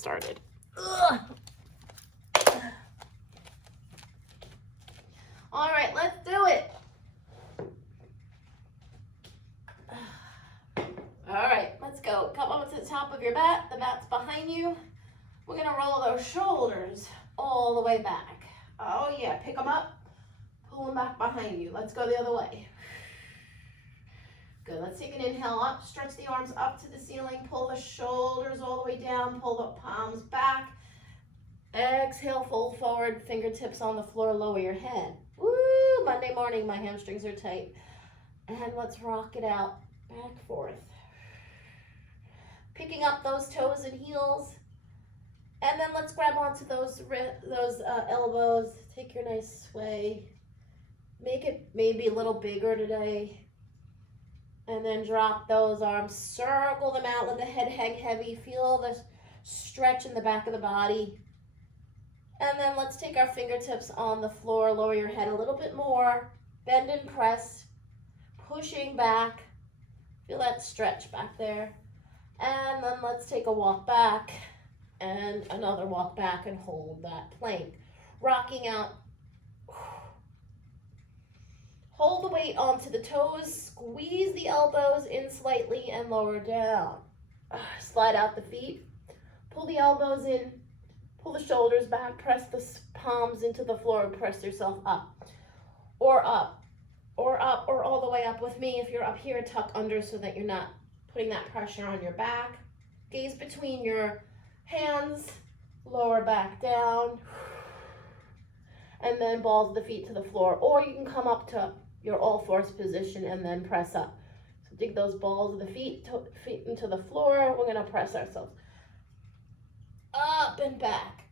started. Ugh. All right, let's do it. All right, let's go. Come up to the top of your mat. The mat's behind you. We're gonna roll those shoulders all the way back. Oh yeah, pick them up, pull them back behind you. Let's go the other way. Good, let's take an inhale up, stretch the arms up to the ceiling, pull the shoulders all the way down, pull the palms back. Exhale, fold forward, fingertips on the floor, lower your head. Woo, Monday morning, my hamstrings are tight. And let's rock it out, back, forth. Picking up those toes and heels. And then let's grab onto those elbows. Take your nice sway. Make it maybe a little bigger today. And then drop those arms. Circle them out. Let the head hang heavy. Feel the stretch in the back of the body. And then let's take our fingertips on the floor. Lower your head a little bit more. Bend and press. Pushing back. Feel that stretch back there. And then let's take a walk back. And another walk back and hold that plank. Rocking out. Hold the weight onto the toes. Squeeze the elbows in slightly and lower down. Slide out the feet. Pull the elbows in. Pull the shoulders back. Press the palms into the floor and press yourself up. Or up. Or up. Or all the way up with me. If you're up here, tuck under so that you're not putting that pressure on your back. Gaze between your hands, lower back down, and then balls of the feet to the floor. Or you can come up to your all-fours position and then press up. So dig those balls of the feet into the floor. We're going to press ourselves up and back.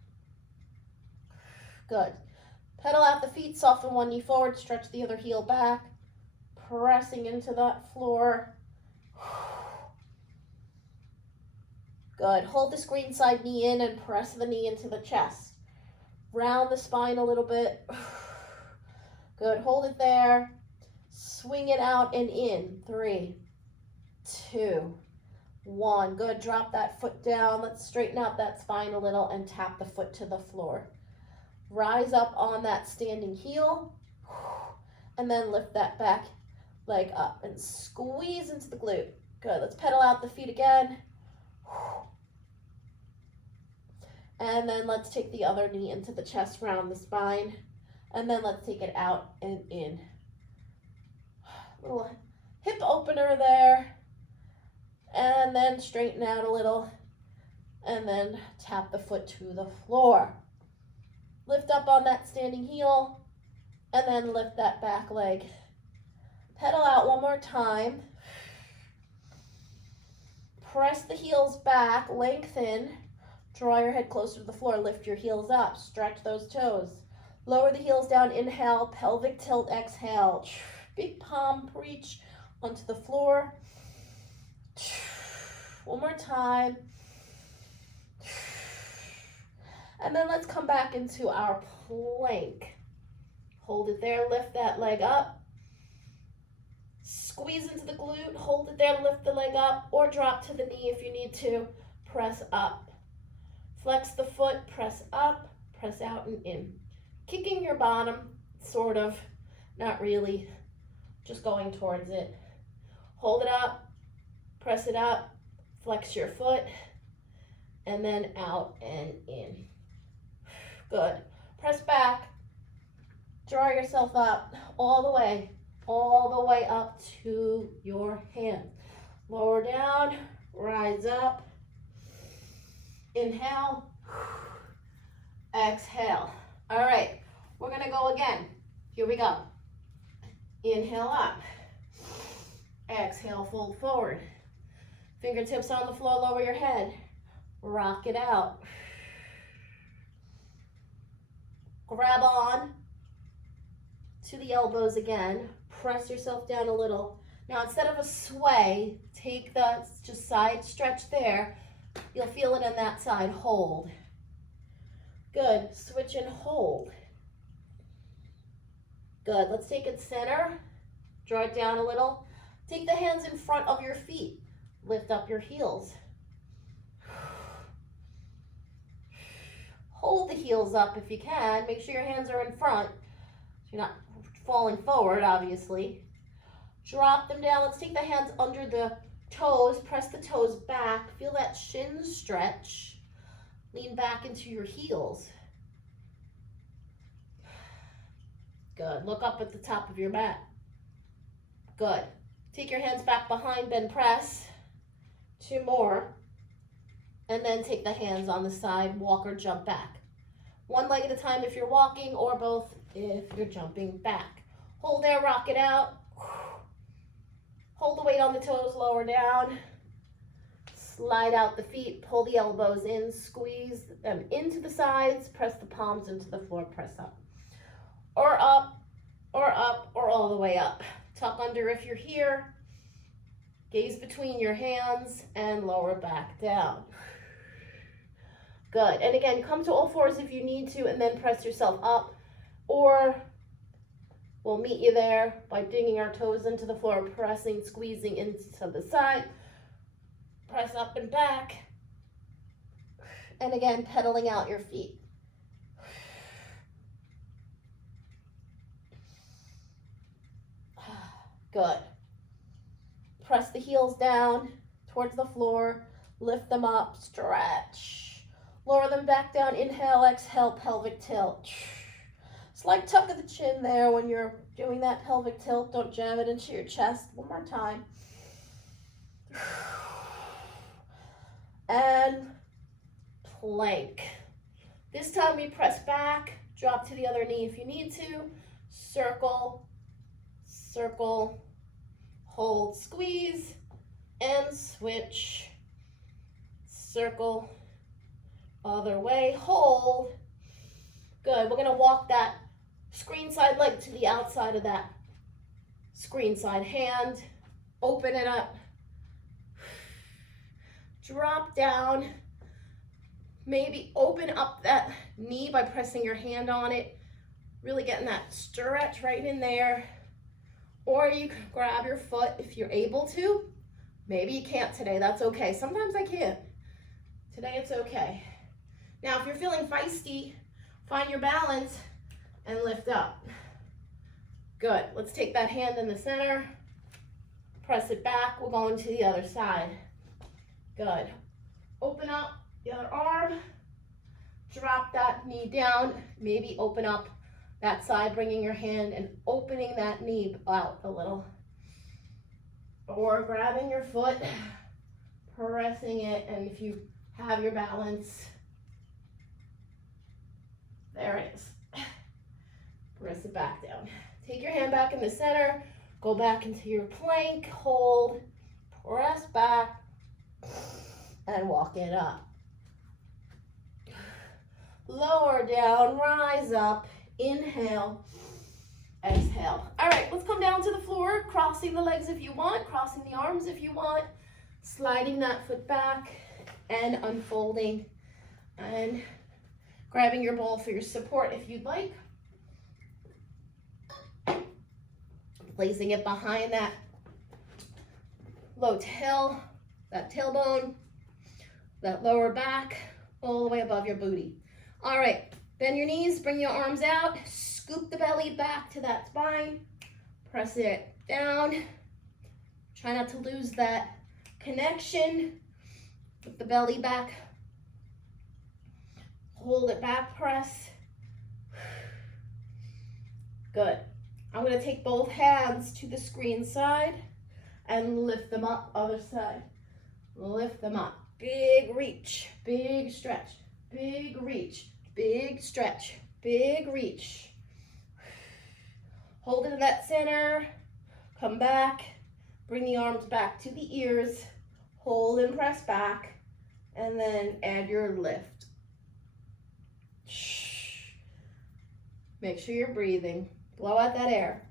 Good. Pedal out the feet, soften one knee forward, stretch the other heel back, pressing into that floor. Good. Hold the screen side knee in and press the knee into the chest. Round the spine a little bit. Good. Hold it there. Swing it out and in. 3, 2, 1. Good. Drop that foot down. Let's straighten out that spine a little and tap the foot to the floor. Rise up on that standing heel. And then lift that back leg up and squeeze into the glute. Good. Let's pedal out the feet again. And then let's take the other knee into the chest, round the spine. And then let's take it out and in. Little hip opener there. And then straighten out a little. And then tap the foot to the floor. Lift up on that standing heel. And then lift that back leg. Pedal out one more time. Press the heels back, lengthen. Draw your head closer to the floor, lift your heels up, stretch those toes. Lower the heels down, inhale, pelvic tilt, exhale. Big palm reach onto the floor. One more time. And then let's come back into our plank. Hold it there, lift that leg up. Squeeze into the glute, hold it there, lift the leg up, or drop to the knee if you need to. Press up. Flex the foot, press up, press out and in. Kicking your bottom, sort of, not really, just going towards it. Hold it up, press it up, flex your foot, and then out and in. Good. Press back, draw yourself up all the way up to your hands. Lower down, rise up. Inhale, exhale. All right, we're gonna go again. Here we go. Inhale up. Exhale, fold forward. Fingertips on the floor, lower your head. Rock it out. Grab on to the elbows again. Press yourself down a little. Now instead of a sway, take the just side stretch there. You'll feel it on that side. Hold. Good. Switch and hold. Good. Let's take it center. Draw it down a little. Take the hands in front of your feet. Lift up your heels. heels up if you can. Make sure your hands are in front so you're not falling forward, obviously. Drop them down. Let's take the hands under the toes. Press the toes back. Feel that shin stretch. Lean back into your heels. Good. Look up at the top of your mat. Good. Take your hands back behind, then press. 2 more. And then take the hands on the side, walk or jump back. 1 leg at a time if you're walking, or both if you're jumping back. Hold there, rock it out. Hold the weight on the toes, lower down. Slide out the feet, pull the elbows in, squeeze them into the sides, press the palms into the floor, press up. Or up, or all the way up. Tuck under if you're here. Gaze between your hands and lower back down. Good. And again, come to all fours if you need to, and then press yourself up. Or we'll meet you there by digging our toes into the floor, pressing, squeezing into the side. Press up and back. And again, pedaling out your feet. Good. Press the heels down towards the floor. Lift them up. Stretch. Lower them back down. Inhale, exhale, pelvic tilt. Slight tuck of the chin there when you're doing that pelvic tilt. Don't jam it into your chest. One more time. And plank. This time we press back, drop to the other knee if you need to. Circle, circle, hold, squeeze, and switch. Circle, other way, hold. Good. We're going to walk that screen side leg to the outside of that screen side. Hand, open it up. Drop down. Maybe open up that knee by pressing your hand on it. Really getting that stretch right in there. Or you can grab your foot if you're able to. Maybe you can't today. That's okay. Sometimes I can't. Today it's okay. Now, if you're feeling feisty, find your balance and lift up. Good. Let's take that hand in the center. Press it back. We're going to the other side. Good. Open up the other arm. Drop that knee down. Maybe open up that side, bringing your hand and opening that knee out a little. Or grabbing your foot, pressing it, and if you have your balance, there it is. Press it back down. Take your hand back in the center. Go back into your plank. Hold. Press back. And walk it up. Lower down. Rise up. Inhale. Exhale. All right, let's come down to the floor. Crossing the legs if you want. Crossing the arms if you want. Sliding that foot back. And unfolding. And grabbing your ball for your support if you'd like. Placing it behind that low tail, that tailbone, that lower back, all the way above your booty. All right, bend your knees, bring your arms out, scoop the belly back to that spine, press it down. Try not to lose that connection with the belly back. Hold it back, press. Good. I'm going to take both hands to the screen side and lift them up, other side. Lift them up. Big reach, big stretch, big reach, big stretch, big reach. Hold it in that center. Come back. Bring the arms back to the ears. Hold and press back. And then add your lift. Make sure you're breathing. Blow out that air.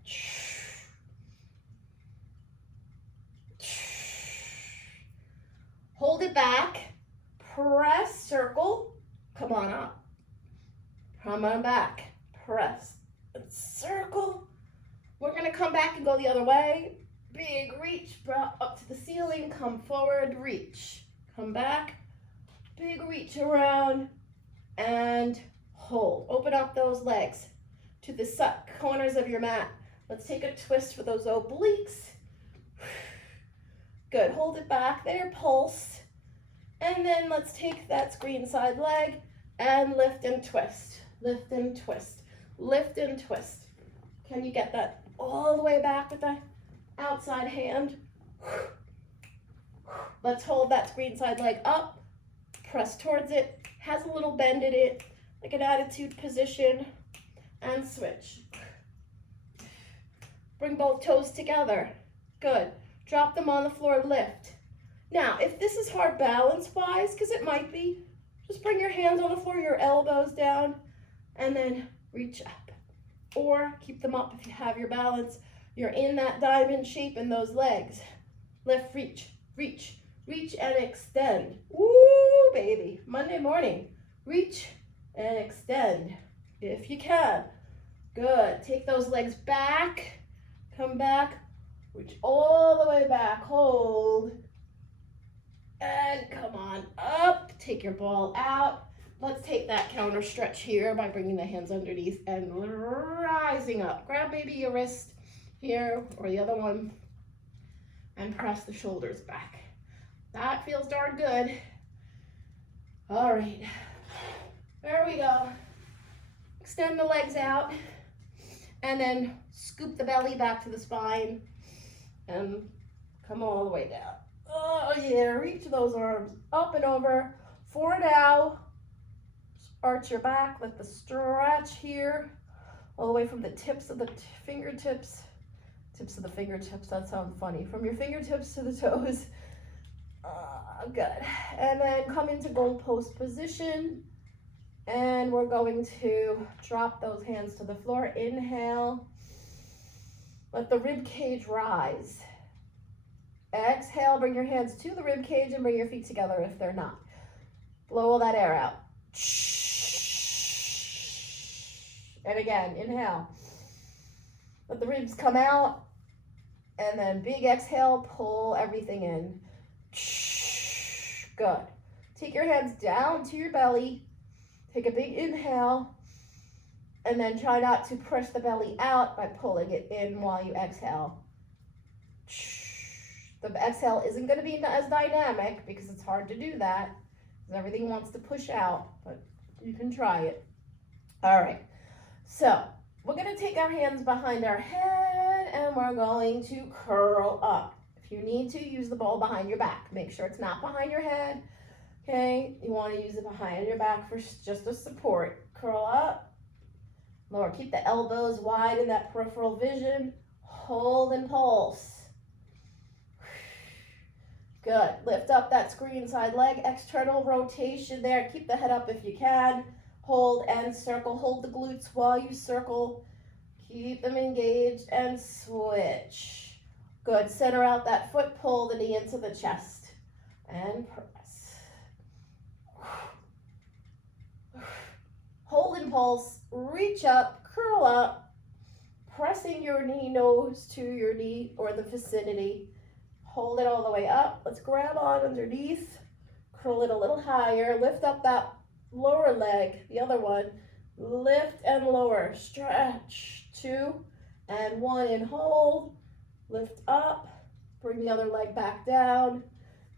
Hold it back. Press, circle. Come on up. Come on back. Press. Circle. We're going to come back and go the other way. Big reach. Up to the ceiling. Come forward. Reach. Come back. Big reach around. And hold. Open up those legs to the corners of your mat. Let's take a twist for those obliques. Good, hold it back there, pulse. And then let's take that screen side leg and lift and twist, lift and twist, lift and twist. Can you get that all the way back with the outside hand? Let's hold that screen side leg up, press towards it, has a little bend in it, like an attitude position, and switch. Bring both toes together. Good. Drop them on the floor, lift. Now, if this is hard balance-wise, because it might be, just bring your hands on the floor, your elbows down, and then reach up. Or keep them up if you have your balance. You're in that diamond shape in those legs. Lift, reach, reach, reach, and extend. Woo, baby. Monday morning. Reach and extend if you can. Good. Take those legs back. Come back. Reach all the way back. Hold. And come on up. Take your ball out. Let's take that counter stretch here by bringing the hands underneath and rising up. Grab maybe your wrist here or the other one and press the shoulders back. That feels darn good. All right. There we go. Extend the legs out and then scoop the belly back to the spine and come all the way down. Oh yeah, reach those arms up and over. For now, arch your back, let the stretch here, all the way from the tips of the fingertips, tips of the fingertips, that sounds funny, from your fingertips to the toes. Good. And then come into goal post position, and we're going to drop those hands to the floor. Inhale, let the rib cage rise. Exhale, bring your hands to the rib cage and bring your feet together if they're not. Blow all that air out. And again, inhale. Let the ribs come out. And then big exhale, pull everything in. Good. Take your hands down to your belly. Take a big inhale. And then try not to push the belly out by pulling it in while you exhale. The exhale isn't going to be as dynamic because it's hard to do that, because everything wants to push out, but you can try it. All right, so we're going to take our hands behind our head and we're going to curl up. If you need to, use the ball behind your back. Make sure it's not behind your head, okay? You want to use it behind your back for just a support. Curl up, lower. Keep the elbows wide in that peripheral vision. Hold and pulse. Good. Lift up that screen side leg, external rotation there. Keep the head up if you can. Hold and circle. Hold the glutes while you circle. Keep them engaged and switch. Good. Center out that foot. Pull the knee into the chest and press. Hold and pulse. Reach up, curl up, pressing your knee nose to your knee or the vicinity. Hold it all the way up. Let's grab on underneath. Curl it a little higher. Lift up that lower leg, the other one. Lift and lower. Stretch. 2 and 1 and hold. Lift up. Bring the other leg back down.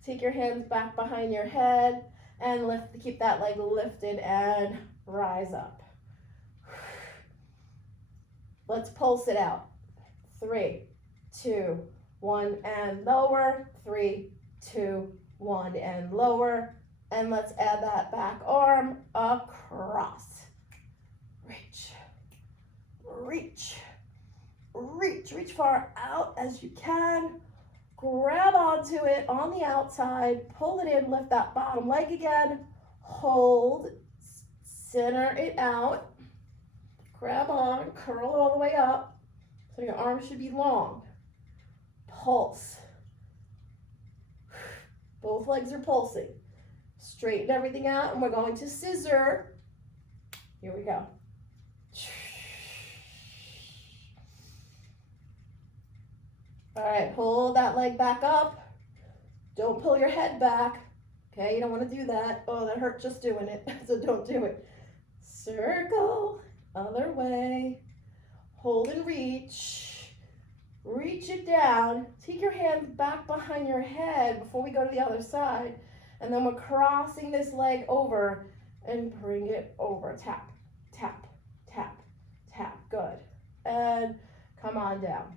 Take your hands back behind your head and lift. Keep that leg lifted and rise up. Let's pulse it out. 3, 2, 1 and lower. 3, 2, 1 and lower. And let's add that back arm across. Reach, reach, reach, reach far out as you can. Grab onto it on the outside, pull it in, lift that bottom leg again. Hold, center it out. Grab on, curl all the way up. So your arms should be long. Pulse. Both legs are pulsing. Straighten everything out and we're going to scissor. Here we go. All right, hold that leg back up. Don't pull your head back. Okay, you don't want to do that. Oh, that hurt just doing it, so don't do it. circle, other way, hold and reach, reach it down, take your hands back behind your head before we go to the other side, and then we're crossing this leg over and bring it over, tap, tap, tap, tap, good, and come on down.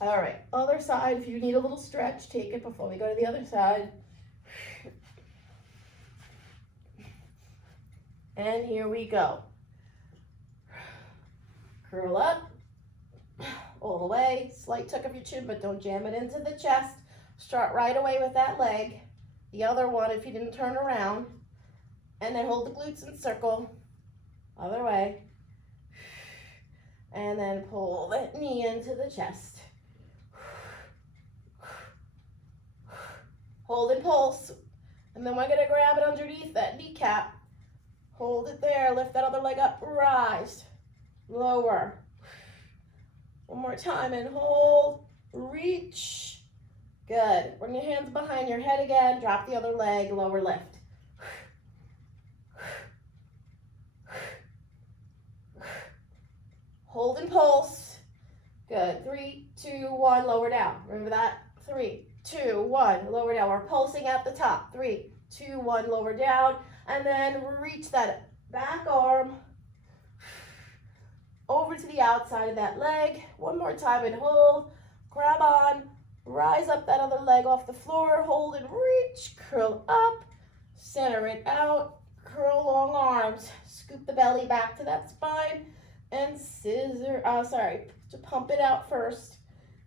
All right, other side, if you need a little stretch, take it before we go to the other side. And here we go. Curl up, all the way, slight tuck of your chin, but don't jam it into the chest. Start right away with that leg. The other one, if you didn't turn around, and then hold the glutes in circle, other way. And then pull that knee into the chest. Hold and pulse, and then we're gonna grab it underneath that kneecap. Hold it there, lift that other leg up, rise, lower. One more time, and hold, reach. Good. Bring your hands behind your head again, drop the other leg, lower lift. Hold and pulse. Good. 3, 2, 1, lower down. Remember that? 3, 2, 1, lower down. We're pulsing at the top. 3, 2, 1, lower down. And then reach that back arm over to the outside of that leg. One more time and hold. Grab on. Rise up that other leg off the floor. Hold and reach. Curl up. Center it out. Curl long arms. Scoop the belly back to that spine. And scissor, to pump it out first.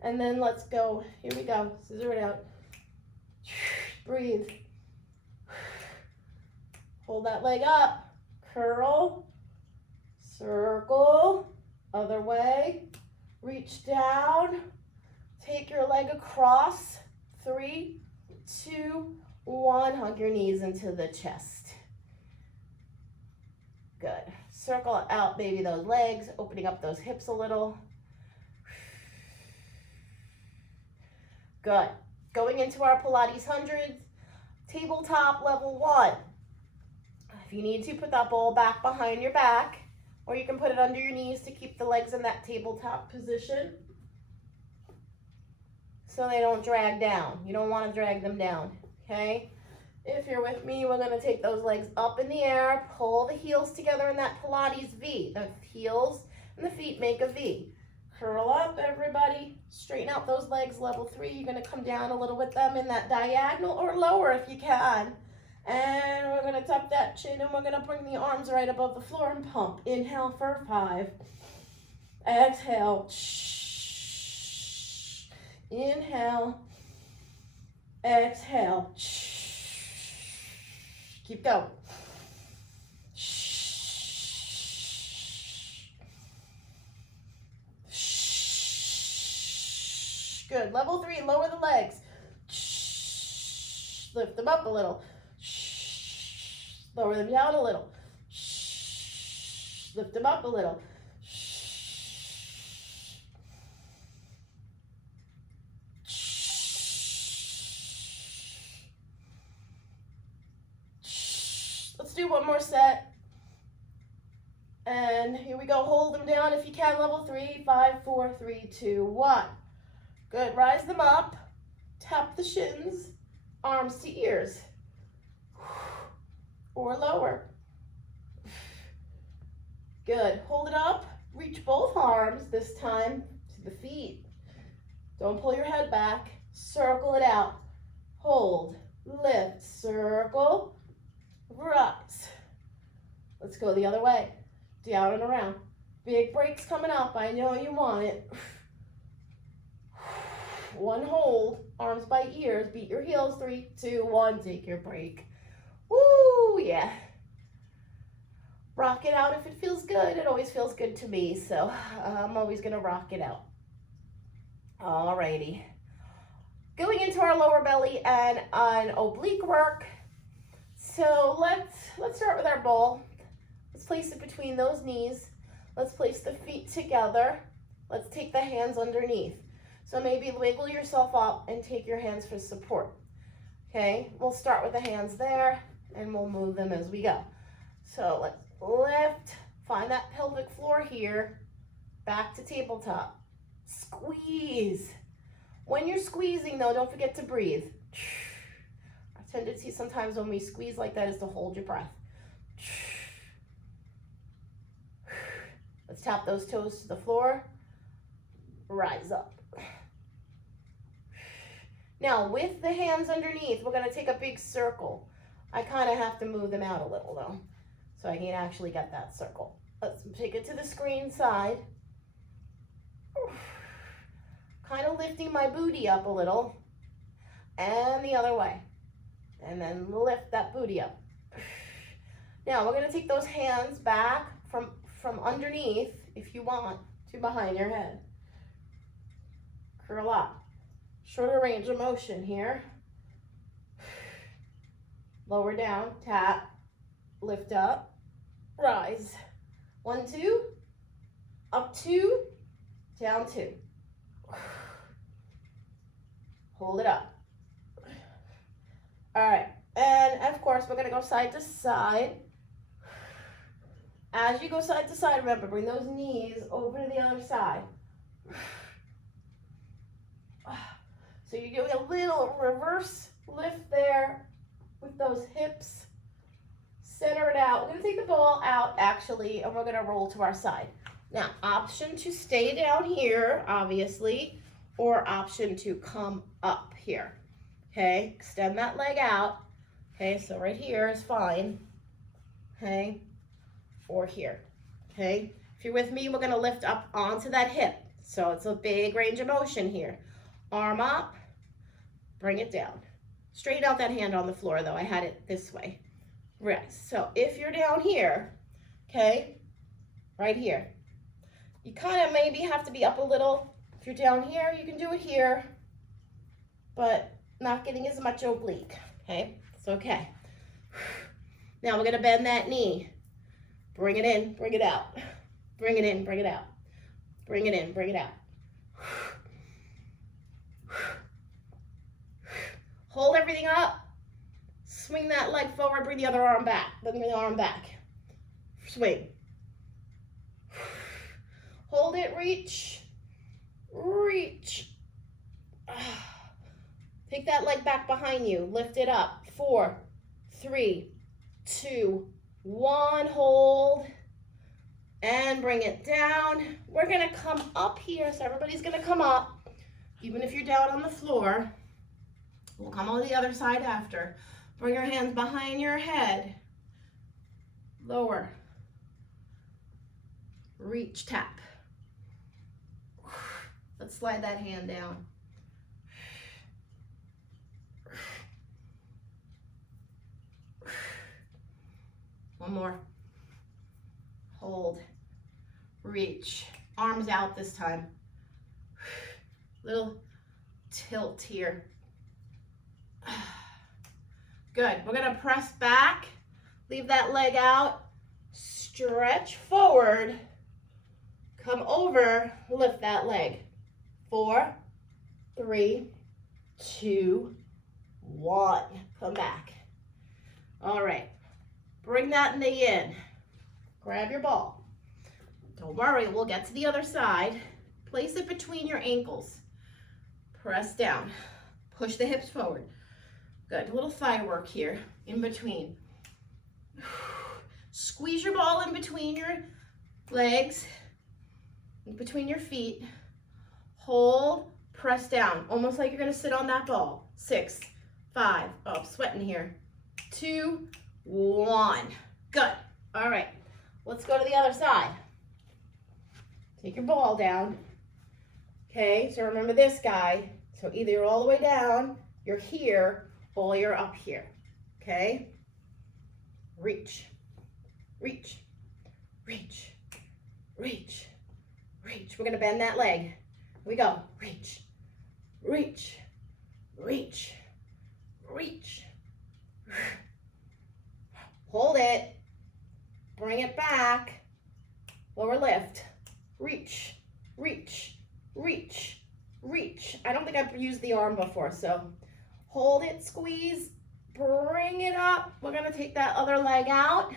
And then let's go. Here we go. Scissor it out. Breathe. Hold that leg up. Curl. Circle. Other way. Reach down. Take your leg across. 3, 2, 1. Hug your knees into the chest. Good. Circle out, baby, those legs, opening up those hips a little. Good. Going into our Pilates 100s, tabletop level 1. If you need to, put that ball back behind your back, or you can put it under your knees to keep the legs in that tabletop position so they don't drag down. You don't want to drag them down, okay? If you're with me, we're going to take those legs up in the air, pull the heels together in that Pilates V. The heels and the feet make a V. Curl up, everybody. Straighten out those legs, level 3. You're going to come down a little with them in that diagonal or lower if you can. And we're going to tuck that chin and we're going to bring the arms right above the floor and pump. Inhale for 5. Exhale. Inhale. Exhale. Keep going. Good. Level 3, lower the legs. Lift them up a little. Lower them down a little. Lift them up a little. Let's do one more set. And here we go. Hold them down if you can. Level 3, 5, 4, 3, 2, 1. Good. Rise them up. Tap the shins. Arms to ears. Or lower. Good. Hold it up. Reach both arms this time to the feet. Don't pull your head back. Circle it out. Hold. Lift. Circle. Rise. Let's go the other way. Down and around. Big breaks coming up. I know you want it. One hold. Arms by ears. Beat your heels. 3, 2, 1. Take your break. Woo, yeah. Rock it out if it feels good. It always feels good to me, so I'm always going to rock it out. Alrighty. Going into our lower belly and an oblique work. So let's start with our ball. Let's place it between those knees. Let's place the feet together. Let's take the hands underneath. So maybe wiggle yourself up and take your hands for support. Okay, we'll start with the hands there and we'll move them as we go. So let's lift, find that pelvic floor here, back to tabletop. Squeeze. When you're squeezing though, don't forget to breathe. Our tendency sometimes when we squeeze like that is to hold your breath. Let's tap those toes to the floor. Rise up. Now with the hands underneath, we're gonna take a big circle. I kind of have to move them out a little though, so I can actually get that circle. Let's take it to the screen side. Kind of lifting my booty up a little, and the other way. And then lift that booty up. Now we're gonna take those hands back from underneath, if you want, to behind your head. Curl up. Shorter range of motion here. Lower down, tap, lift up, rise. 1, 2, up 2, down 2. Hold it up. All right, and of course we're gonna go side to side. As you go side to side, remember, bring those knees over to the other side. So you're doing a little reverse lift there with those hips. Center it out. We're gonna take the ball out actually, and we're gonna roll to our side. Now, option to stay down here, obviously, or option to come up here. Okay, extend that leg out. Okay, so right here is fine. Okay, or here. Okay, if you're with me, we're gonna lift up onto that hip. So it's a big range of motion here. Arm up, bring it down. Straighten out that hand on the floor though. I had it this way. Right, so if you're down here, okay, right here, you kind of maybe have to be up a little. If you're down here, you can do it here, but not getting as much oblique, okay? It's okay. Now we're gonna bend that knee. Bring it in, bring it out. Bring it in, bring it out. Bring it in, bring it out. Hold everything up. Swing that leg forward, bring the other arm back. Bring the arm back. Swing. Hold it, reach. Reach. Take that leg back behind you. Lift it up. 4, 3, 2, 1. Hold. And bring it down. We're going to come up here. So everybody's going to come up. Even if you're down on the floor. We'll come on the other side after. Bring your hands behind your head. Lower. Reach, tap. Let's slide that hand down. One more. Hold. Reach. Arms out this time. Little tilt here. Good. We're going to press back. Leave that leg out. Stretch forward. Come over. Lift that leg. 4, 3, 2, 1. Come back. All right. Bring that knee in. Grab your ball. Don't worry. We'll get to the other side. Place it between your ankles. Press down. Push the hips forward. Good. A little thigh work here in between. Squeeze your ball in between your legs, in between your feet. Hold, press down, almost like you're going to sit on that ball. 6, 5, oh, I'm sweating here. 2, 1. Good. All right. Let's go to the other side. Take your ball down. Okay, so remember this guy. So either you're all the way down, you're here, or you're up here. Okay? Reach, reach, reach, reach, reach. We're going to bend that leg. Here we go. Reach, reach, reach, reach. Hold it. Bring it back. Lower lift. Reach, reach, reach, reach. I don't think I've used the arm before, so hold it, squeeze, bring it up. We're going to take that other leg out.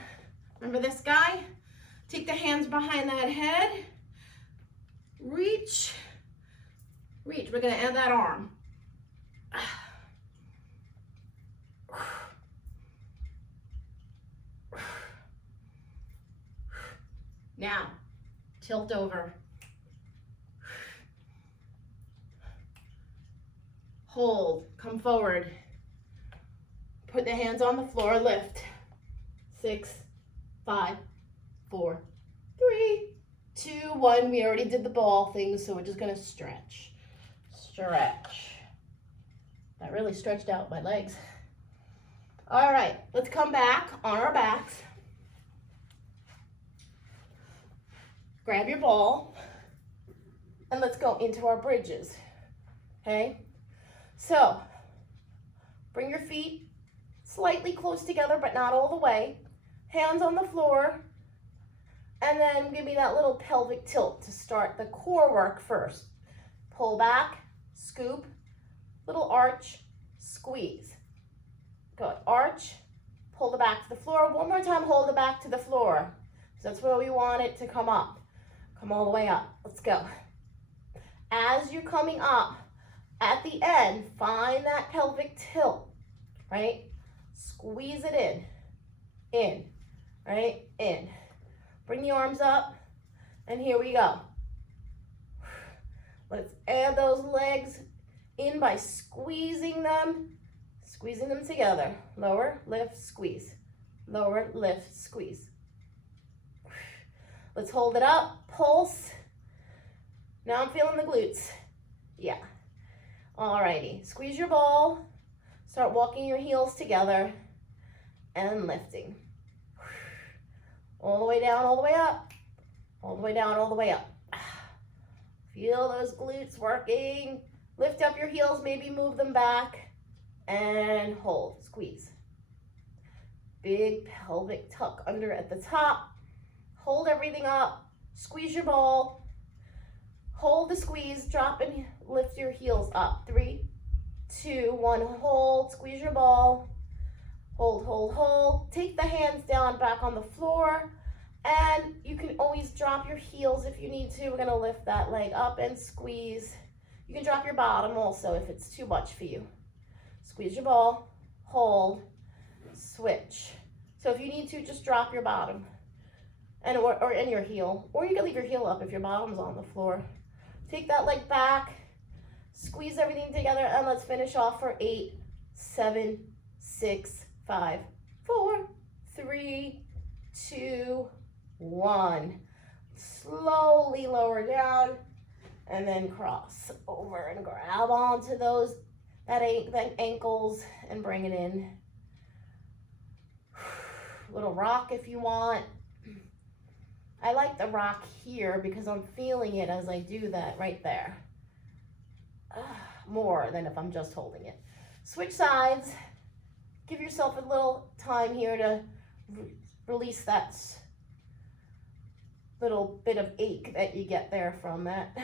I'm Remember this guy? Take the hands behind that head. Reach. Reach. We're going to end that arm. Now, tilt over. Hold. Come forward. Put the hands on the floor. Lift. 6, 5, 4, 3, 2, 1. We already did the ball thing, so we're just going to stretch. Stretch. That really stretched out my legs. All right, let's come back on our backs. Grab your ball, and let's go into our bridges, okay? So, bring your feet slightly close together, but not all the way. Hands on the floor, and then give me that little pelvic tilt to start the core work first. Pull back, scoop, little arch, squeeze. Good, arch, pull the back to the floor. One more time, hold the back to the floor. So that's where we want it to come up. Come all the way up, let's go. As you're coming up, at the end, find that pelvic tilt, right? Squeeze it in, right? In. Bring the arms up, and here we go. Let's add those legs in by squeezing them together. Lower, lift, squeeze. Lower, lift, squeeze. Let's hold it up, pulse. Now I'm feeling the glutes. Yeah. Alrighty, squeeze your ball. Start walking your heels together and lifting. All the way down, all the way up. All the way down, all the way up. Feel those glutes working. Lift up your heels, maybe move them back. And hold, squeeze. Big pelvic tuck under at the top. Hold everything up. Squeeze your ball. Hold the squeeze, drop and lift your heels up. 3, 2, 1, hold, squeeze your ball. Hold, hold, hold. Take the hands down back on the floor, and you can always drop your heels if you need to. We're gonna lift that leg up and squeeze. You can drop your bottom also if it's too much for you. Squeeze your ball, hold, switch. So if you need to, just drop your bottom and or in your heel, or you can leave your heel up if your bottom's on the floor. Take that leg back, squeeze everything together, and let's finish off for 8, 7, 6, 5, 4, 3, 2, 1. Slowly lower down, and then cross over and grab onto those that ankles and bring it in. Little rock if you want. I like the rock here because I'm feeling it as I do that right there. More than if I'm just holding it. Switch sides. Give yourself a little time here to release that little bit of ache that you get there from that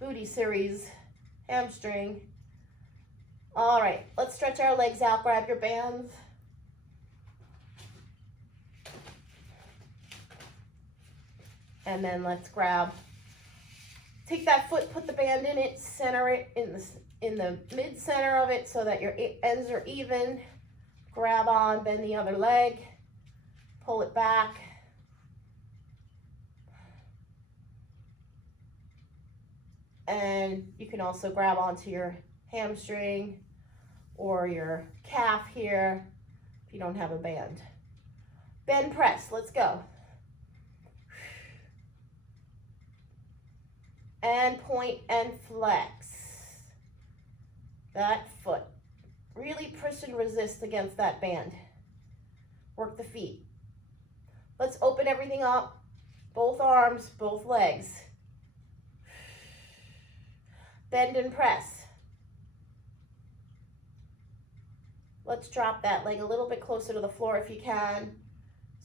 booty series, hamstring. All right, let's stretch our legs out. Grab your bands. And then let's take that foot, put the band in it, center it in the mid-center of it so that your ends are even. Grab on, bend the other leg, pull it back. And you can also grab onto your hamstring or your calf here if you don't have a band. Bend press, let's go. And point and flex that foot. Really push and resist against that band. Work the feet. Let's open everything up. Both arms, both legs. Bend and press. Let's drop that leg a little bit closer to the floor if you can.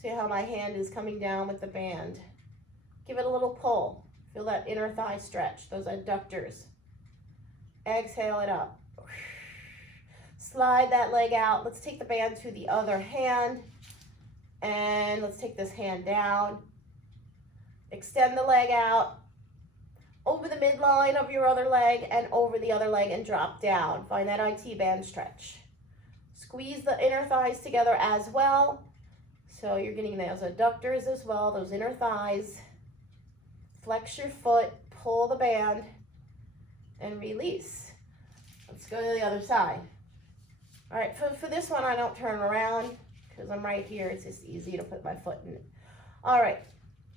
See how my hand is coming down with the band. Give it a little pull. Feel that inner thigh stretch, those adductors. Exhale it up. Slide that leg out. Let's take the band to the other hand. And let's take this hand down. Extend the leg out over the midline of your other leg and over the other leg and drop down. Find that IT band stretch. Squeeze the inner thighs together as well. So you're getting those adductors as well, those inner thighs. Flex your foot, pull the band, and release. Let's go to the other side. All right, for this one, I don't turn around because I'm right here. It's just easy to put my foot in it. All right,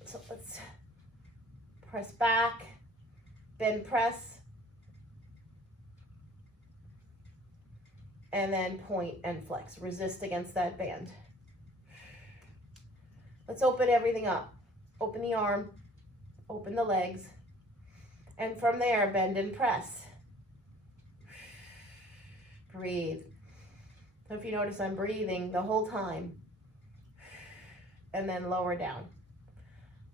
so let's press back, bend press, and then point and flex. Resist against that band. Let's open everything up. Open the arm, open the legs, and from there, bend and press. Breathe. So if you notice, I'm breathing the whole time. And then lower down.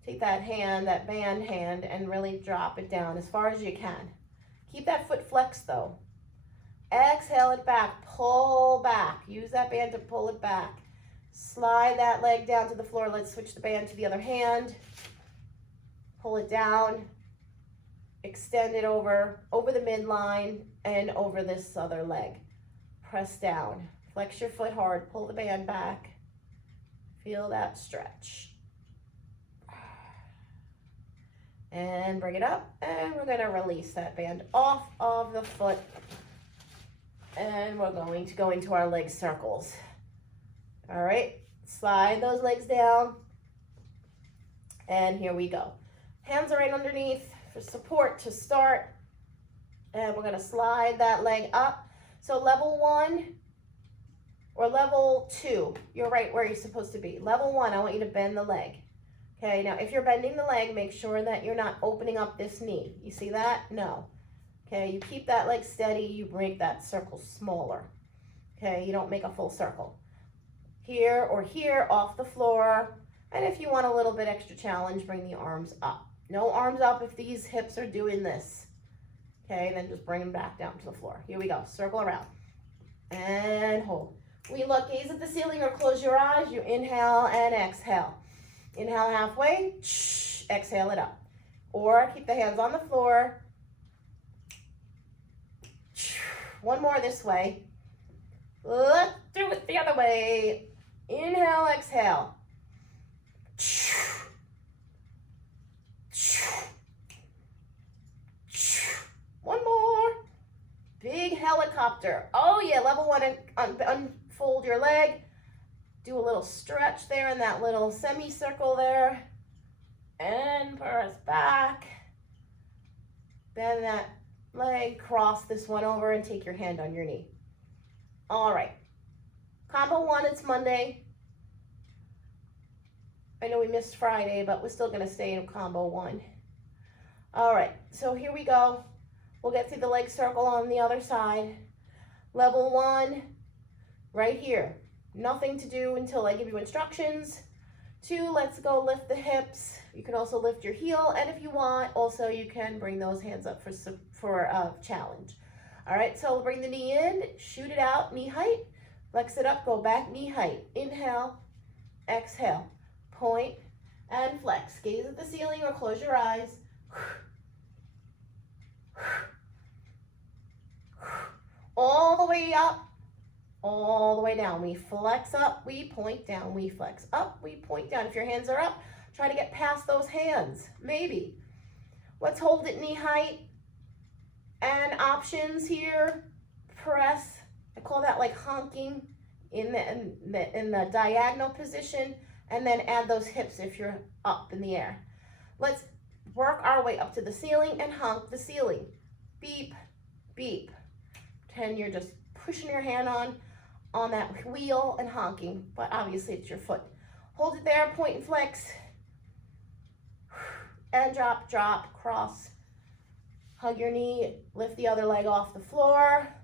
Take that hand, that band hand, and really drop it down as far as you can. Keep that foot flexed though. Exhale it back, pull back. Use that band to pull it back. Slide that leg down to the floor. Let's switch the band to the other hand. Pull it down. Extend it over the midline and over this other leg. Press down. Flex your foot hard. Pull the band back. Feel that stretch. And bring it up. And we're going to release that band off of the foot. And we're going to go into our leg circles. All right. Slide those legs down. And here we go. Hands are right underneath for support to start. And we're going to slide that leg up. So level 1 or level 2, you're right where you're supposed to be. Level 1, I want you to bend the leg. Okay, now if you're bending the leg, make sure that you're not opening up this knee. You see that? No. Okay, you keep that leg steady, you break that circle smaller. Okay, you don't make a full circle. Here or here, off the floor. And if you want a little bit extra challenge, bring the arms up. No arms up if these hips are doing this. Okay, then just bring them back down to the floor. Here we go, circle around. And hold. We look, gaze at the ceiling or close your eyes. You inhale and exhale. Inhale halfway, exhale it up. Or keep the hands on the floor. One more this way. Let's do it the other way. Inhale, exhale. One more. Big helicopter. Oh yeah, level 1, unfold your leg. Do a little stretch there in that little semicircle there. And press back. Bend that leg, cross this one over and take your hand on your knee. All right. Combo 1, it's Monday. I know we missed Friday, but we're still going to stay in combo 1. All right, so here we go. We'll get through the leg circle on the other side. Level 1, right here. Nothing to do until I give you instructions. 2, let's go lift the hips. You can also lift your heel, and if you want, also you can bring those hands up for a challenge. All right, so we'll bring the knee in, shoot it out, knee height, flex it up, go back, knee height. Inhale, exhale, point, and flex. Gaze at the ceiling or close your eyes. All the way up, all the way down. We flex up, we point down, we flex up, we point down. If your hands are up, try to get past those hands, maybe. Let's hold it knee height. And options here, press, I call that like honking in the diagonal position, and then add those hips if you're up in the air. Let's work our way up to the ceiling and honk the ceiling. Beep, beep. Pretend you're just pushing your hand on that wheel and honking, but obviously it's your foot. Hold it there, point and flex. And drop, drop, cross. Hug your knee, lift the other leg off the floor,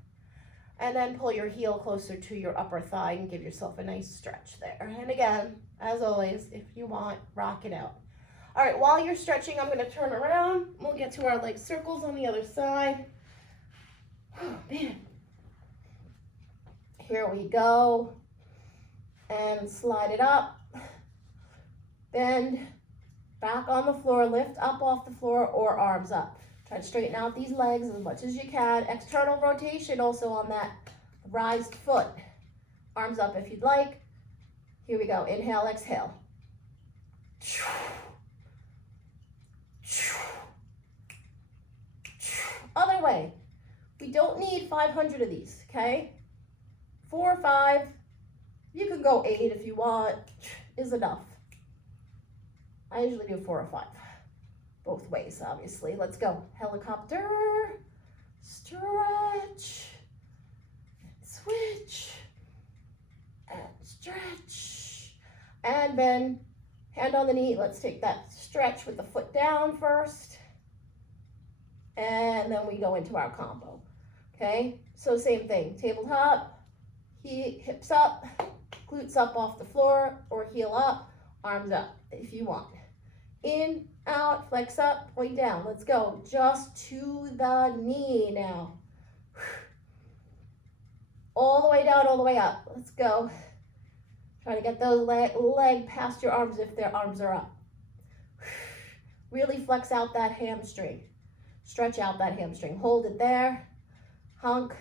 and then pull your heel closer to your upper thigh and give yourself a nice stretch there. And again, as always, if you want, rock it out. All right, while you're stretching, I'm gonna turn around. We'll get to our leg circles on the other side. Oh, man. Here we go. And slide it up. bend, back on the floor, lift up off the floor or arms up. Try to straighten out these legs as much as you can. External rotation also on that raised foot. Arms up if you'd like. Here we go. Inhale, exhale. Other way. We don't need 500 of these, okay? 4 or 5. You can go 8 if you want, is enough. I usually do 4 or 5. Both ways, obviously. Let's go. Helicopter, stretch, switch, and stretch. And then hand on the knee. Let's take that stretch with the foot down first. And then we go into our combo. Okay, so same thing. Tabletop, hips up, glutes up off the floor, or heel up, arms up if you want. In, out, flex up, point down. Let's go. Just to the knee now. All the way down, all the way up. Let's go. Try to get those leg past your arms if their arms are up. Really flex out that hamstring. Stretch out that hamstring. Hold it there. Hunk.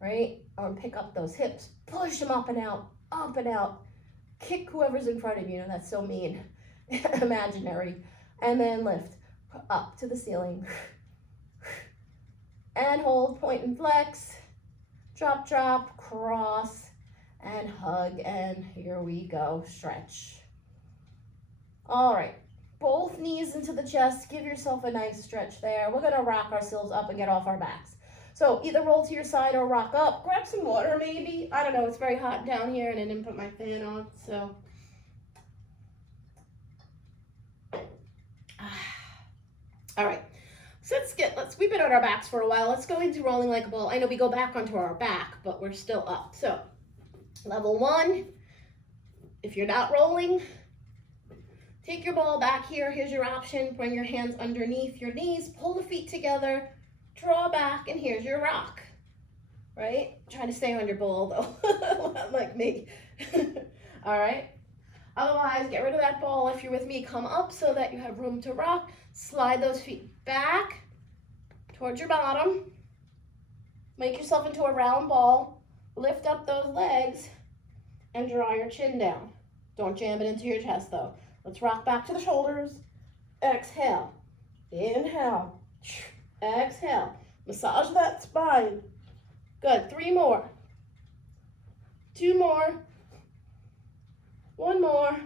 Right? Or pick up those hips. Push them up and out. Up and out. Kick whoever's in front of you. That's so mean. Imaginary. And then lift. Up to the ceiling. And hold. Point and flex. Drop, drop. Cross. And hug. And here we go. Stretch. All right. Both knees into the chest. Give yourself a nice stretch there. We're going to rock ourselves up and get off our backs. So either roll to your side or rock up. Grab some water maybe. I don't know. It's very hot down here and I didn't put my fan on. So. All right. So we've been on our backs for a while. Let's go into rolling like a ball. I know we go back onto our back, but we're still up. So level 1, if you're not rolling, take your ball back here. Here's your option. Bring your hands underneath your knees. Pull the feet together. Draw back. And here's your rock. Right? Try to stay on your ball, though. Not like me. All right? Otherwise, get rid of that ball. If you're with me, come up so that you have room to rock. Slide those feet back towards your bottom. Make yourself into a round ball. Lift up those legs and draw your chin down. Don't jam it into your chest, though. Let's rock back to the shoulders. Exhale. Inhale. Exhale. Massage that spine. Good. 3 more. 2 more. 1 more.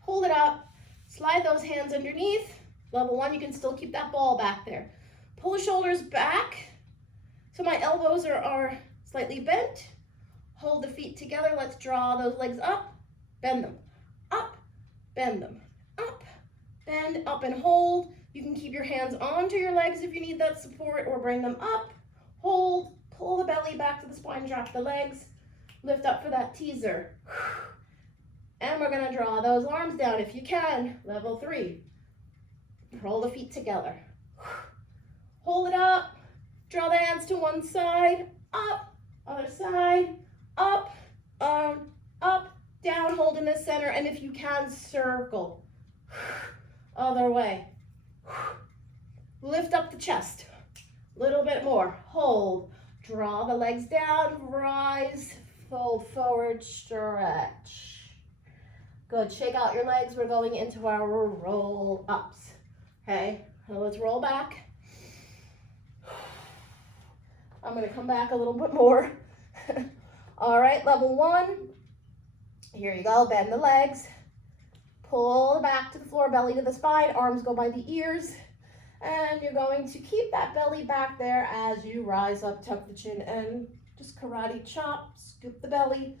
Hold it up. Slide those hands underneath. Level 1, you can still keep that ball back there. Pull the shoulders back so my elbows are slightly bent. Hold the feet together. Let's draw those legs up. Bend them. Up. Bend them. Up. Bend, up, and hold. You can keep your hands onto your legs if you need that support, or bring them up. Hold. Pull the belly back to the spine. Drop the legs. Lift up for that teaser. And we're going to draw those arms down if you can. Level 3. Roll the feet together. Hold it up. Draw the hands to one side. Up. Other side. Up. Up. Down. Hold in the center. And if you can, circle. Other way. Lift up the chest. A little bit more. Hold. Draw the legs down. Rise. Fold forward. Stretch. Good. Shake out your legs. We're going into our roll ups. Okay. So let's roll back. I'm going to come back a little bit more. All right. Level 1. Here you go. Bend the legs. Pull back to the floor, belly to the spine. Arms go by the ears. And you're going to keep that belly back there as you rise up, tuck the chin, and just karate chop, scoop the belly.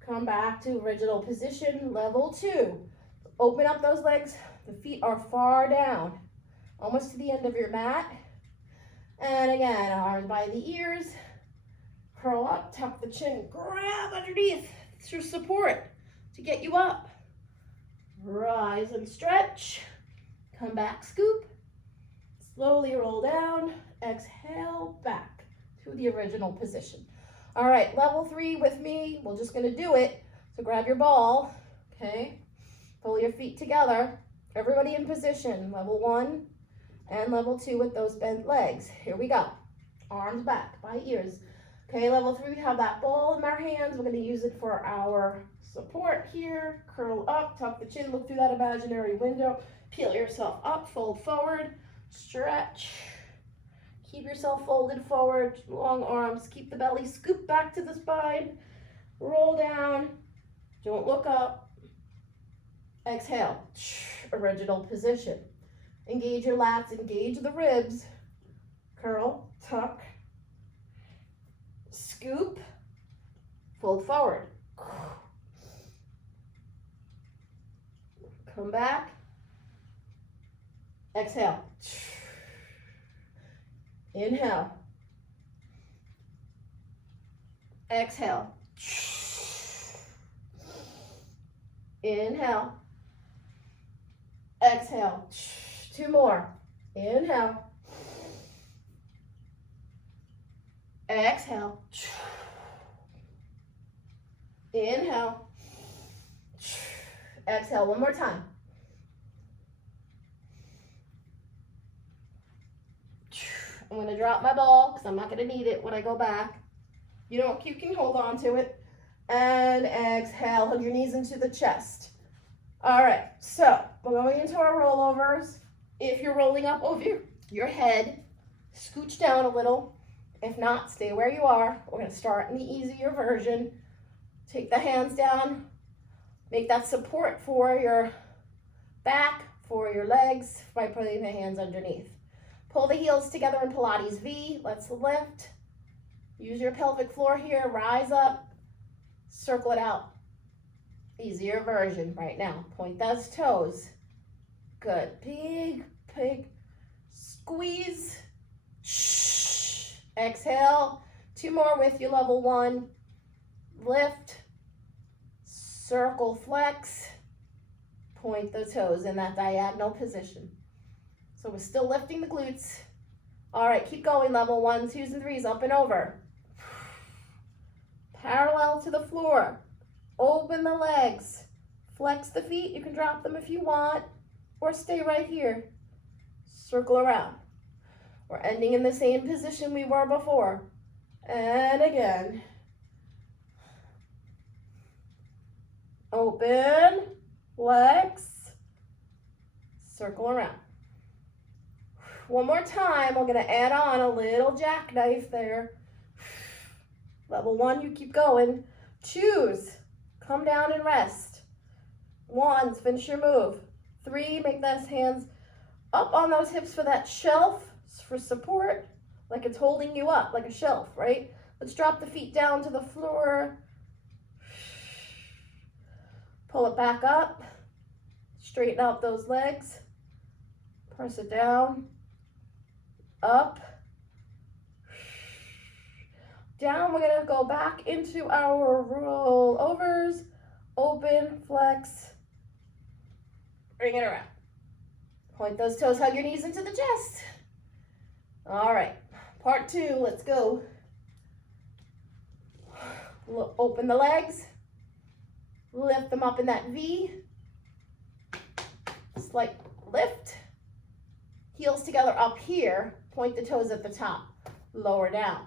Come back to original position, level 2. Open up those legs. The feet are far down, almost to the end of your mat. And again, arms by the ears. Curl up, tuck the chin, grab underneath. It's your support to get you up. Rise and stretch. Come back, scoop. Slowly roll down. Exhale, back to the original position. All right, level 3 with me. We're just going to do it. So grab your ball. Okay, pull your feet together. Everybody in position, level 1 and level 2 with those bent legs. Here we go. Arms back by ears. Okay, level 3, we have that ball in our hands. We're going to use it for our support here. Curl up, tuck the chin, look through that imaginary window. Peel yourself up, fold forward, stretch. Keep yourself folded forward, long arms. Keep the belly scooped back to the spine. Roll down. Don't look up. Exhale. Original position. Engage your lats, engage the ribs. Curl, tuck, scoop, fold forward. Come back. Exhale. Inhale. Exhale. Inhale. Exhale. 2 more. Inhale. Exhale. Inhale. Exhale. One more time. I'm going to drop my ball because I'm not going to need it when I go back. You can hold on to it. And exhale. Hug your knees into the chest. All right. So we're going into our rollovers. If you're rolling up over your head, scooch down a little. If not, stay where you are. We're going to start in the easier version. Take the hands down. Make that support for your back, for your legs, by putting the hands underneath. Pull the heels together in Pilates V. Let's lift. Use your pelvic floor here. Rise up. Circle it out. Easier version right now. Point those toes. Good. Big squeeze. Exhale. 2 more with you, level 1. Lift. Circle flex. Point the toes in that diagonal position. So we're still lifting the glutes. All right, keep going, level 1, 2s, and 3s, up and over. Parallel to the floor. Open the legs. Flex the feet. You can drop them if you want, or stay right here. Circle around. We're ending in the same position we were before. And again. Open, flex, circle around. One more time, we're going to add on a little jackknife there. Level 1, you keep going. 2s, come down and rest. 1s, finish your move. 3, make those hands up on those hips for that shelf, for support, like it's holding you up, like a shelf, right? Let's drop the feet down to the floor. Pull it back up. Straighten out those legs. Press it down. Up. Down. We're going to go back into our rollovers. Open, flex. Bring it around. Point those toes, hug your knees into the chest. All right, part 2, let's go. Open the legs. Lift them up in that V. Slight lift. Heels together up here. Point the toes at the top. Lower down.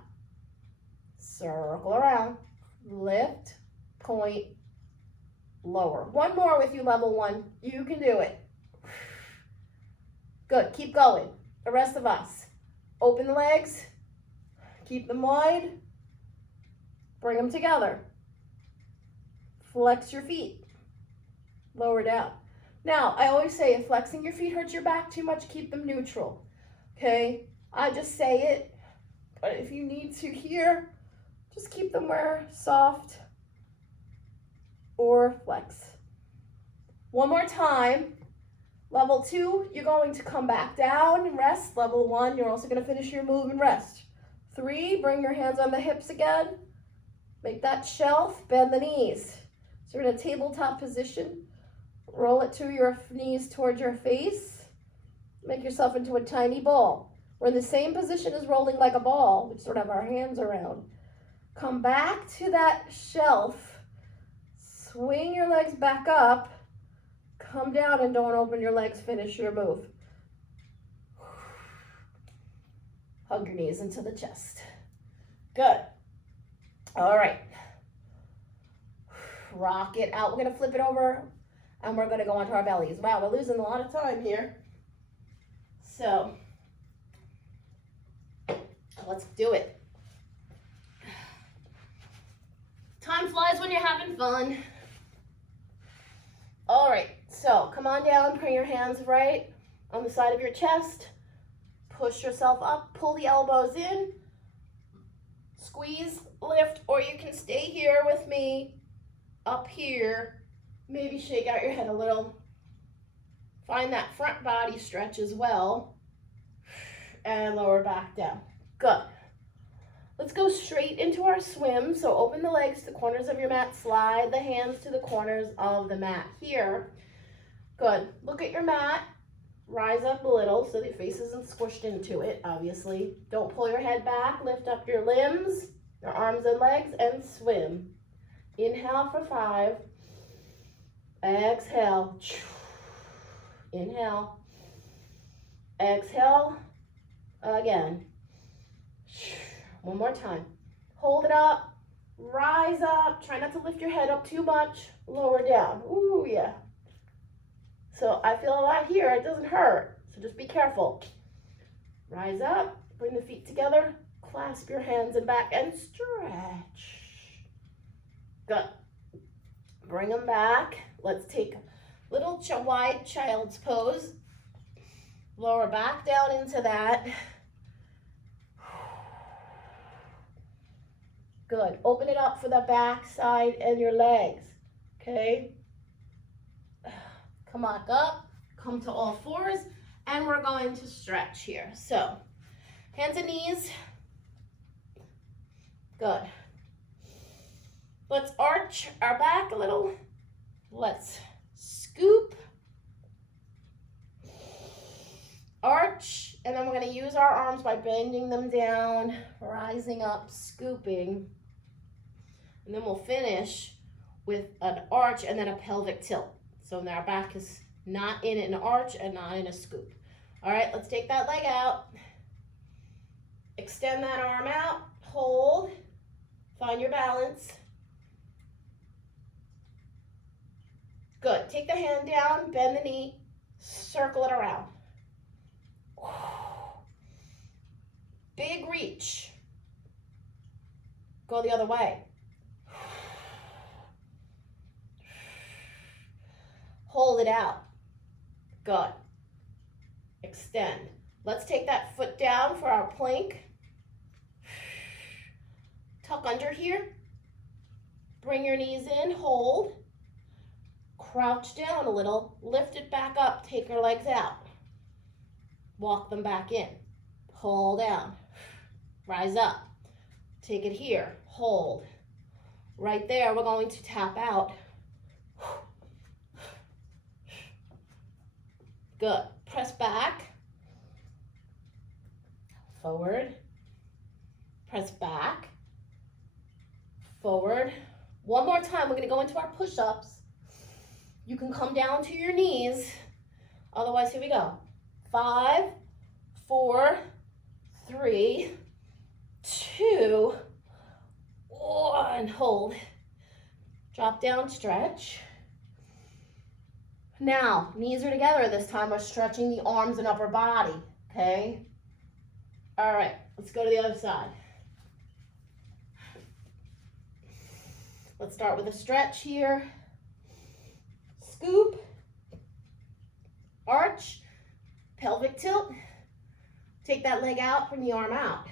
Circle around. Lift, point, lower. One more with you, level 1. You can do it. Good, keep going. The rest of us. Open the legs. Keep them wide. Bring them together. Flex your feet. Lower down. Now, I always say if flexing your feet hurts your back too much, keep them neutral. Okay? I just say it, but if you need to here, just keep them where soft or flex. One more time. Level 2, you're going to come back down and rest. Level 1, you're also going to finish your move and rest. 3, bring your hands on the hips again. Make that shelf, bend the knees. So we're in a tabletop position. Roll it to your knees towards your face. Make yourself into a tiny ball. We're in the same position as rolling like a ball. We sort of have our hands around. Come back to that shelf. swing your legs back up, come down and don't open your legs, finish your move. Hug your knees into the chest. Good. All right. Rock it out. We're going to flip it over and we're going to go onto our bellies. Wow, we're losing a lot of time here. So, let's do it. Time flies when you're having fun. All right, so come on down, bring your hands right on the side of your chest. Push yourself up, pull the elbows in, squeeze, lift, or you can stay here with me, up here. Maybe shake out your head a little. Find that front body stretch as well. And lower back down. Good. Let's go straight into our swim. So open the legs to the corners of your mat. Slide the hands to the corners of the mat here. Good. Look at your mat. Rise up a little so the face isn't squished into it, obviously. Don't pull your head back. Lift up your limbs, your arms and legs, and swim. Inhale for 5. Exhale. Inhale. Exhale. Again. One more time. Hold it up. Rise up. Try not to lift your head up too much. Lower down. Ooh, yeah. So I feel a lot here. It doesn't hurt. So just be careful. Rise up. Bring the feet together. Clasp your hands in back and stretch. Good. Bring them back. Let's take a little wide child's pose. Lower back down into that. Good. Open it up for the back side and your legs. Okay? Come back up. Come to all fours. And we're going to stretch here. So, hands and knees. Good. Let's arch our back a little. Let's scoop. Arch. And then we're going to use our arms by bending them down, rising up, scooping. And then we'll finish with an arch and then a pelvic tilt. So now our back is not in an arch and not in a scoop. All right, let's take that leg out. Extend that arm out. Hold. Find your balance. Good. Take the hand down, bend the knee, circle it around. Big reach. Go the other way. Hold it out. Good. Extend. Let's take that foot down for our plank. Tuck under here. Bring your knees in. Hold. Crouch down a little. Lift it back up. Take your legs out. Walk them back in. Pull down. Rise up. Take it here. Hold. Right there, we're going to tap out. Good. Press back. Forward. Press back. Forward. One more time, we're going to go into our push-ups. You can come down to your knees. Otherwise, here we go. 5, 4, 3, 2, 1. Hold. Drop down, stretch. Now, knees are together this time. We're stretching the arms and upper body, okay? All right, let's go to the other side. Let's start with a stretch here. Scoop. Arch. Pelvic tilt. Take that leg out, bring the arm out.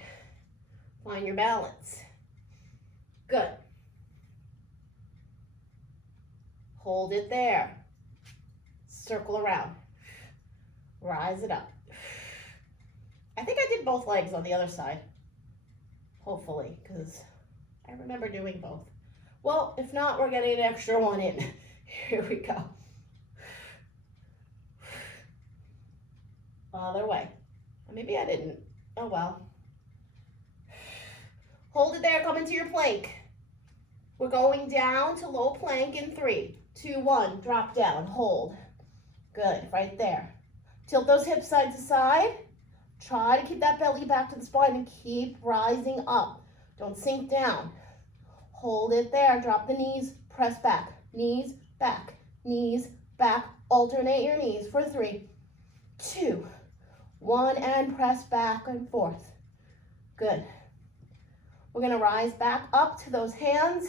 Find your balance. Good. Hold it there. Circle around. Rise it up. I think I did both legs on the other side. Hopefully, because I remember doing both. Well, if not, we're getting an extra one in. Here we go. Other way. Maybe I didn't. Oh well. Hold it there, come into your plank. We're going down to low plank in 3, 2, 1. Drop down, hold. Good, right there. Tilt those hips side to side. Try to keep that belly back to the spine and keep rising up. Don't sink down. Hold it there. Drop the knees, press back. Knees, back. Knees, back. Alternate your knees for 3, 2, 1, and press back and forth. Good. We're going to rise back up to those hands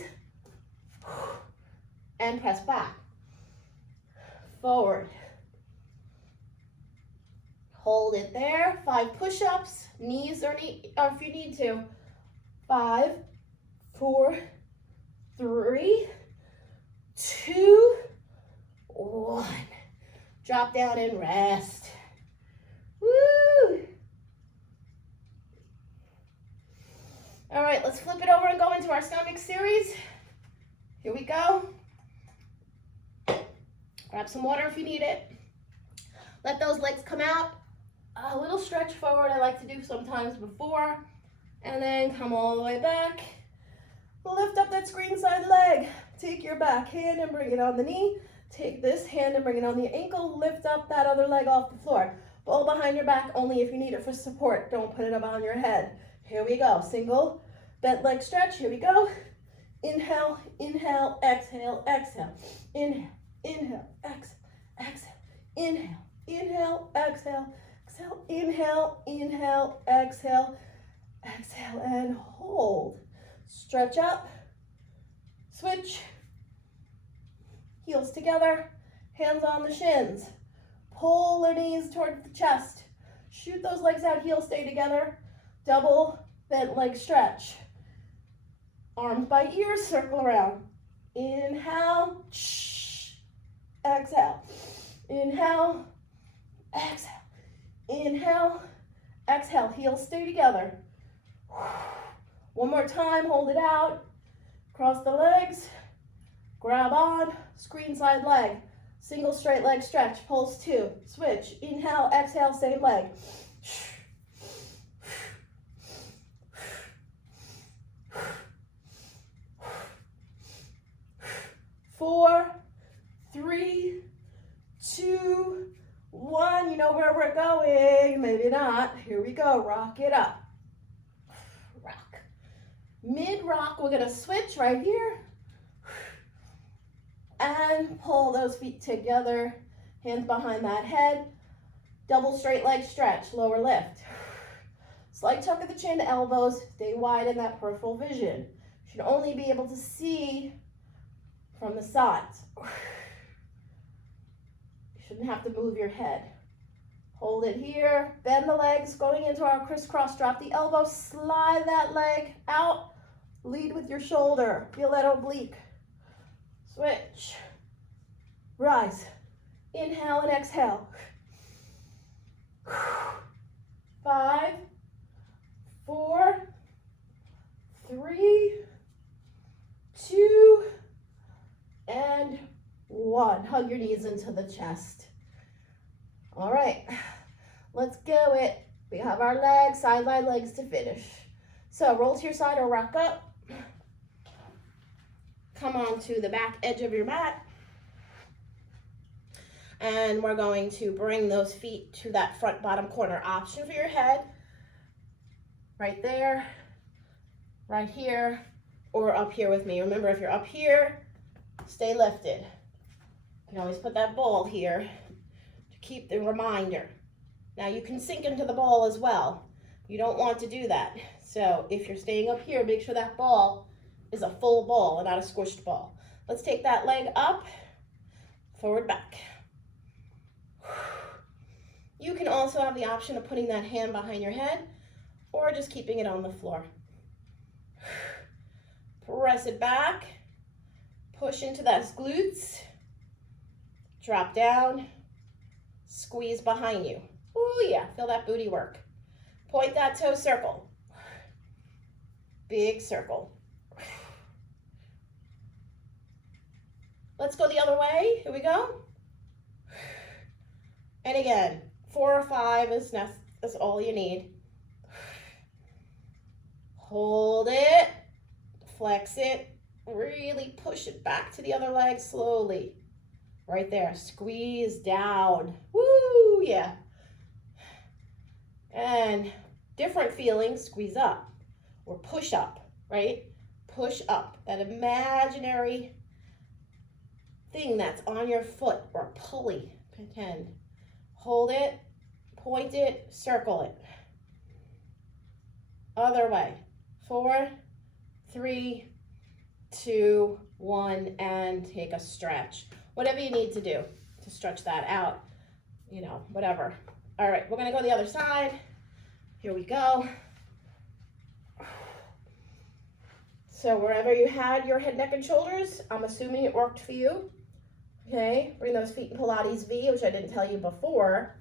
and press back. Forward. Hold it there. 5 push-ups, knees or if you need to. 5, 4, 3, 2, 1. Drop down and rest. Woo! All right, let's flip it over and go into our stomach series. Here we go. Grab some water if you need it. Let those legs come out. A little stretch forward I like to do sometimes before. And then come all the way back. Lift up that screen side leg. Take your back hand and bring it on the knee. Take this hand and bring it on the ankle. Lift up that other leg off the floor. Ball behind your back only if you need it for support. Don't put it up on your head. Here we go. Single bent leg stretch. Here we go. Inhale, inhale, exhale, exhale. Inhale, inhale, exhale, exhale. Inhale, inhale, exhale, exhale. Inhale, inhale, exhale, exhale, and hold. Stretch up. Switch. Heels together. Hands on the shins. Pull the knees toward the chest. Shoot those legs out. Heels stay together. Double bent leg stretch. Arms by ears, circle around. Inhale, exhale. Inhale, exhale. Inhale, exhale. Heels stay together. One more time, hold it out. Cross the legs. Grab on, screen side leg. Single straight leg stretch, pulse 2. Switch, inhale, exhale, same leg. 4, 3, 2, 1. You know where we're going. Maybe not. Here we go. Rock it up. Rock. Mid-rock, we're going to switch right here. And pull those feet together. Hands behind that head. Double straight leg stretch. Lower lift. Slight tuck of the chin, elbows. Stay wide in that peripheral vision. You should only be able to see from the sides. You shouldn't have to move your head. Hold it here. Bend the legs. Going into our crisscross. Drop the elbow. Slide that leg out. Lead with your shoulder. Feel that oblique. Switch. Rise. Inhale and exhale. 5, 4, 3, 2, and 1. Hug your knees into the chest. All right, let's go it. We have our legs, sideline legs to finish. So roll to your side or rock up. Come on to the back edge of your mat. And we're going to bring those feet to that front bottom corner. Option for your head. Right there, right here, or up here with me. Remember, if you're up here, stay lifted. You can always put that ball here to keep the reminder. Now you can sink into the ball as well. You don't want to do that. So if you're staying up here, make sure that ball is a full ball and not a squished ball. Let's take that leg up, forward, back. You can also have the option of putting that hand behind your head or just keeping it on the floor. Press it back, push into those glutes, drop down, squeeze behind you. Oh yeah, feel that booty work. Point that toe, circle. Big circle. Let's go the other way. Here we go. And again, 4 or 5 is all you need. Hold it, flex it, Really push it back to the other leg slowly. Right there, squeeze down. Woo, yeah. And different feelings, squeeze up or push up, right? Push up, that imaginary thing that's on your foot or pulley, pretend. Hold it, point it, circle it. Other way. 4, 3, 2, 1, and take a stretch. Whatever you need to do to stretch that out, you know, whatever. All right, we're gonna go the other side. Here we go. So wherever you had your head, neck, and shoulders, I'm assuming it worked for you. Okay, bring those feet in Pilates V, which I didn't tell you before.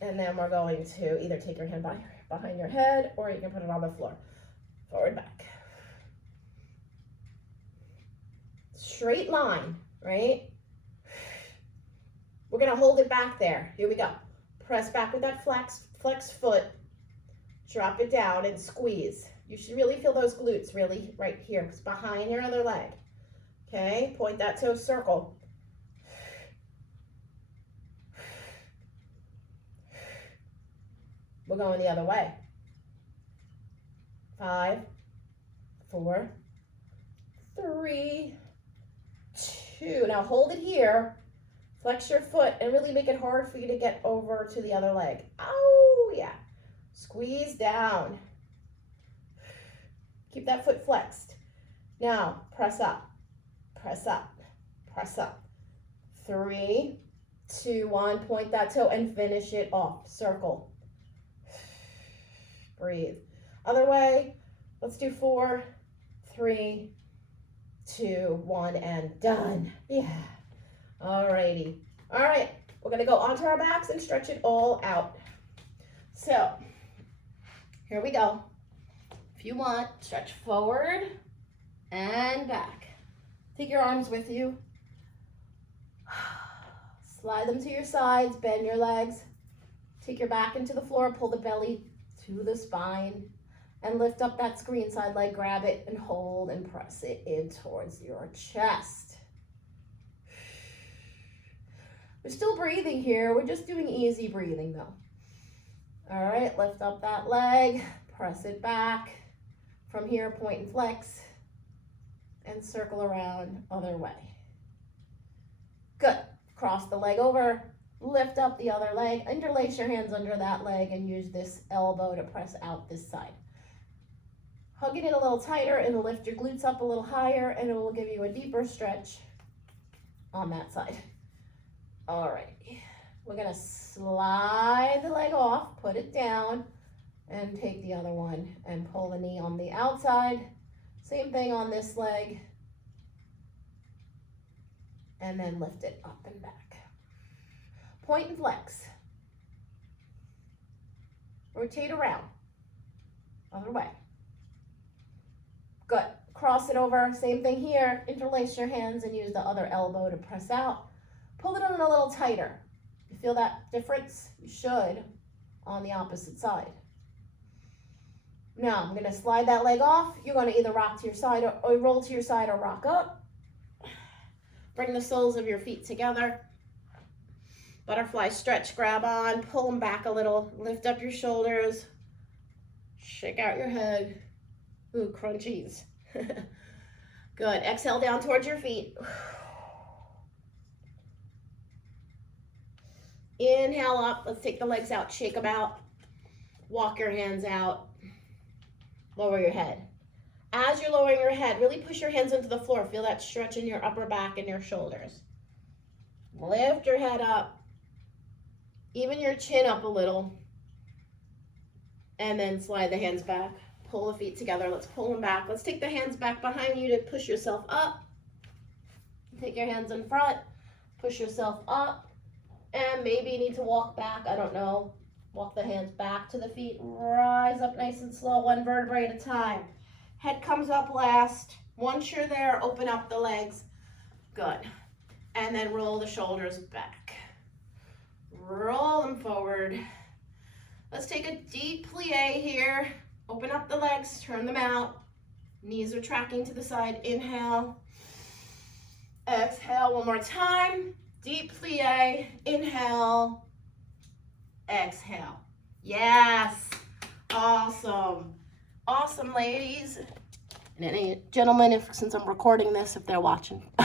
And then we're going to either take your hand behind your head or you can put it on the floor. Forward, back. Straight line, right? We're gonna hold it back there. Here we go. Press back with that flex foot. Drop it down and squeeze. You should really feel those glutes really right here. It's behind your other leg. Okay, point that toe, circle. We're going the other way. 5, 4, 3, 2. Now hold it here. Flex your foot and really make it hard for you to get over to the other leg. Oh, yeah. Squeeze down. Keep that foot flexed. Now, press up, press up, press up. 3, 2, 1. Point that toe and finish it off. Circle. Breathe. Other way. Let's do 4, 3, 2, 1, and done. Yeah. Alrighty. All right. We're going to go onto our backs and stretch it all out. So, here we go. If you want, stretch forward and back. Take your arms with you. Slide them to your sides, bend your legs. Take your back into the floor, pull the belly to the spine, and lift up that screen side leg, grab it and hold and press it in towards your chest. We're still breathing here. We're just doing easy breathing though. All right, lift up that leg, press it back. From here, point and flex, and circle around other way. Good. Cross the leg over, lift up the other leg, interlace your hands under that leg, and use this elbow to press out this side. Hug it in a little tighter, it'll lift your glutes up a little higher, and it will give you a deeper stretch on that side. All right, we're gonna slide the leg off, put it down, and take the other one and pull the knee on the outside. Same thing on this leg. And then lift it up and back. Point and flex. Rotate around. Other way. Good. Cross it over. Same thing here. Interlace your hands and use the other elbow to press out. Pull it in a little tighter. You feel that difference? You should on the opposite side. Now I'm going to slide that leg off. You're going to either rock to your side or roll to your side or rock up. Bring the soles of your feet together. Butterfly stretch, grab on, pull them back a little, lift up your shoulders, shake out your head. Ooh, crunchies. Good. Exhale down towards your feet. Inhale up. Let's take the legs out, shake them out. Walk your hands out. Lower your head. As you're lowering your head, really push your hands into the floor. Feel that stretch in your upper back and your shoulders. Lift your head up. Even your chin up a little. And then slide the hands back. Pull the feet together. Let's pull them back. Let's take the hands back behind you to push yourself up. Take your hands in front. Push yourself up. And maybe you need to walk back. I don't know. Walk the hands back to the feet. Rise up nice and slow, one vertebrae at a time. Head comes up last. Once you're there, open up the legs. Good. And then roll the shoulders back. Roll them forward. Let's take a deep plie here. Open up the legs, turn them out. Knees are tracking to the side. Inhale. Exhale. One more time. Deep plie. Inhale. Exhale. Yes. Awesome. Awesome, ladies. And any gentlemen, since I'm recording this, if they're watching.